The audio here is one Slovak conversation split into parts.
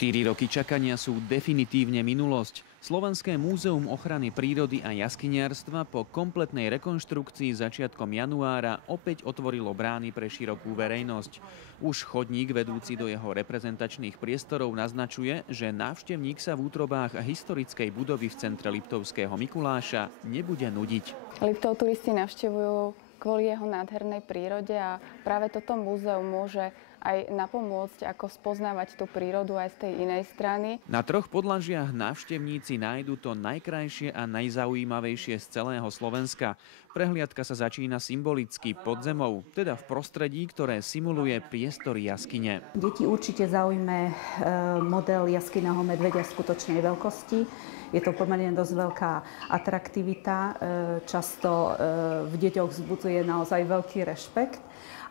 4 roky čakania sú definitívne minulosť. Slovenské múzeum ochrany prírody a jaskyniarstva po kompletnej rekonštrukcii začiatkom januára opäť otvorilo brány pre širokú verejnosť. Už chodník vedúci do jeho reprezentačných priestorov naznačuje, že návštevník sa v útrobách historickej budovy v centre Liptovského Mikuláša nebude nudiť. Liptov turisti navštevujú kvôli jeho nádhernej prírode a práve toto múzeum môže aj napomôcť, ako spoznávať tú prírodu aj z tej inej strany. Na 3 podlažiach návštevníci nájdu to najkrajšie a najzaujímavejšie z celého Slovenska. Prehliadka sa začína symbolicky pod zemou, teda v prostredí, ktoré simuluje priestory jaskyne. Deti určite zaujme model jaskyného medveďa skutočnej veľkosti. Je to pomerne dosť veľká atraktivita, často v deťoch vzbudzuje naozaj veľký rešpekt.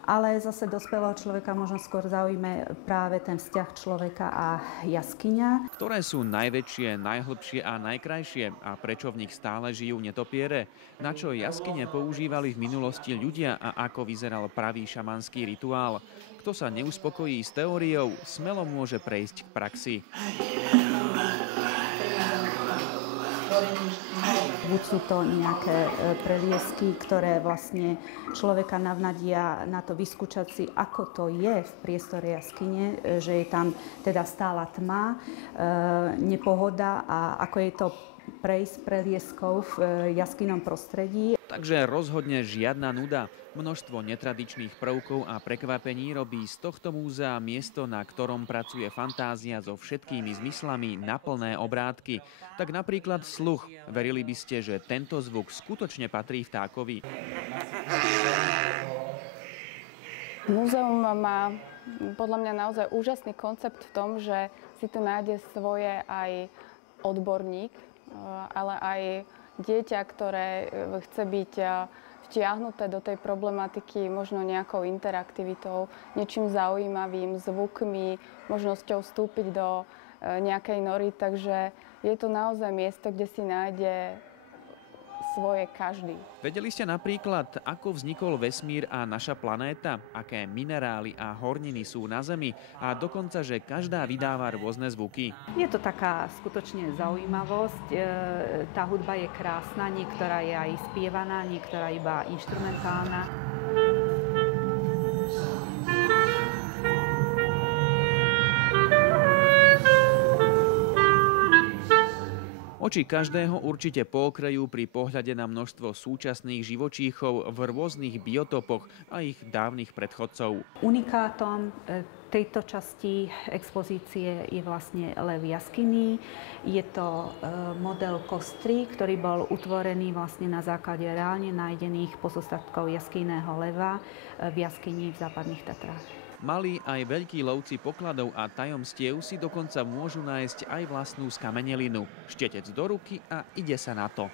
Ale zase dospelého človeka možno skôr zaujme práve ten vzťah človeka a jaskyňa. Ktoré sú najväčšie, najhlbšie a najkrajšie a prečo v nich stále žijú netopiere? Na čo jaskyne používali v minulosti ľudia a ako vyzeral pravý šamanský rituál? Kto sa neuspokojí s teóriou, smelo môže prejsť k praxi. Buď sú to nejaké preliesky, ktoré vlastne človeka navnadia na to vyskúšať si, ako to je v priestore jaskyne, že je tam teda stála tma, nepohoda a ako je to prejsť prelieskou v jaskynom prostredí. Takže rozhodne žiadna nuda. Množstvo netradičných prvkov a prekvapení robí z tohto múzea miesto, na ktorom pracuje fantázia so všetkými zmyslami na plné obrátky. Tak napríklad sluch. Verili by ste, že tento zvuk skutočne patrí vtákovi? Múzeum má podľa mňa naozaj úžasný koncept v tom, že si tu nájde svoje aj odborník, ale aj dieťa, ktoré chce byť vtiahnuté do tej problematiky možno nejakou interaktivitou, niečím zaujímavým, zvukmi, možnosťou vstúpiť do nejakej nory. Takže je to naozaj miesto, kde si nájde svoje každý. Vedeli ste napríklad, ako vznikol vesmír a naša planéta, aké minerály a horniny sú na Zemi a dokonca, že každá vydáva rôzne zvuky? Je to taká skutočne zaujímavosť. Tá hudba je krásna, niektorá je aj spievaná, niektorá iba inštrumentálna. Oči každého určite pookrejú pri pohľade na množstvo súčasných živočíchov v rôznych biotopoch a ich dávnych predchodcov. Unikátom tejto časti expozície je vlastne lev jaskyný. Je to model kostry, ktorý bol utvorený vlastne na základe reálne nájdených pozostatkov jaskyného leva v jaskyni v Západných Tatrách. Malí aj veľkí lovci pokladov a tajomstiev si dokonca môžu nájsť aj vlastnú skamenelinu. Štetec do ruky a ide sa na to.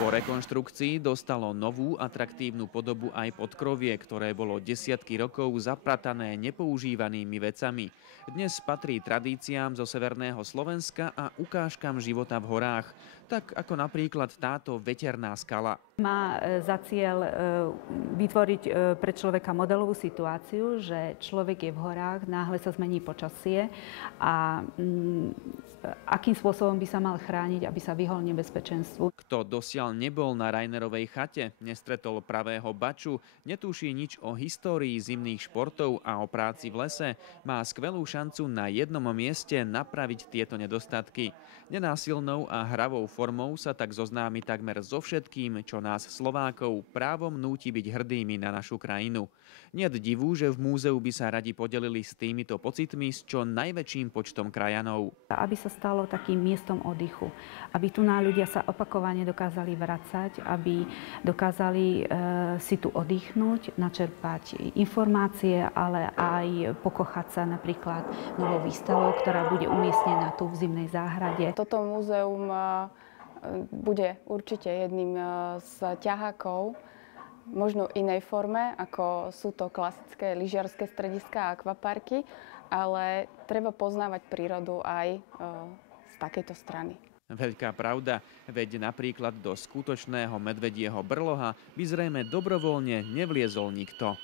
Po rekonštrukcii dostalo novú atraktívnu podobu aj podkrovie, ktoré bolo desiatky rokov zapratané nepoužívanými vecami. Dnes patrí tradíciám zo severného Slovenska a ukážkam života v horách, tak ako napríklad táto veterná skala. Má za cieľ vytvoriť pre človeka modelovú situáciu, že človek je v horách, náhle sa zmení počasie a akým spôsobom by sa mal chrániť, aby sa vyhol nebezpečenstvu. Kto dosiaľ nebol na Rainerovej chate, nestretol pravého baču, netuší nič o histórii zimných športov a o práci v lese, má skvelú šancu na jednom mieste napraviť tieto nedostatky. Nenásilnou a hravou formou sa tak zoznámi takmer so všetkým, čo nás Slovákov právom núti byť hrdými na našu krajinu. Niet divu, že v múzeu by sa radi podelili s týmito pocitmi s čo najväčším počtom krajanov. Aby sa stalo takým miestom oddychu, aby tu ľudia sa opakovane dokázali vracať, aby dokázali si tu oddychnúť, načerpať informácie, ale aj pokochať sa napríklad novou výstavou, ktorá bude umiestnená tu v zimnej záhrade. Toto múzeum bude určite jedným z ťahákov, možno inej forme, ako sú to klasické lyžiarske strediská a akvaparky, ale treba poznávať prírodu aj z takejto strany. Veľká pravda, veď napríklad do skutočného medvedieho brloha by zrejme dobrovoľne nevliezol nikto.